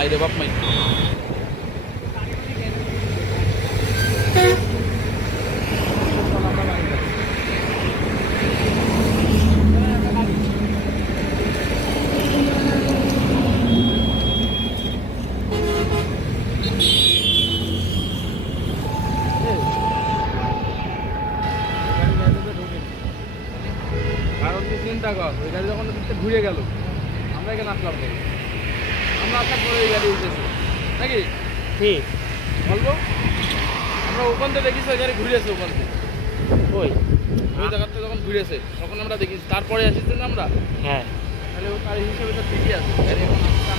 মাই রে বাপ মাই। কারণ কি চিন্তা কর, ওই গাড়ি যখন ঘুরে গেল আমরা এখানে আসলাম না, আমরা আসার পরে এই গাড়ি উঠেছি নাকি ঠিক বলবো। আমরা ওখান থেকে দেখিস ওই গাড়ি ঘুরেছে, ওখান থেকে ওই ওই জায়গার থেকে যখন ঘুরেছে তখন আমরা দেখিস, তারপরে আসিস না আমরা। হ্যাঁ তাহলে ও তার হিসেবে তো ঠিকই আছে গাড়ি এখন আসছে।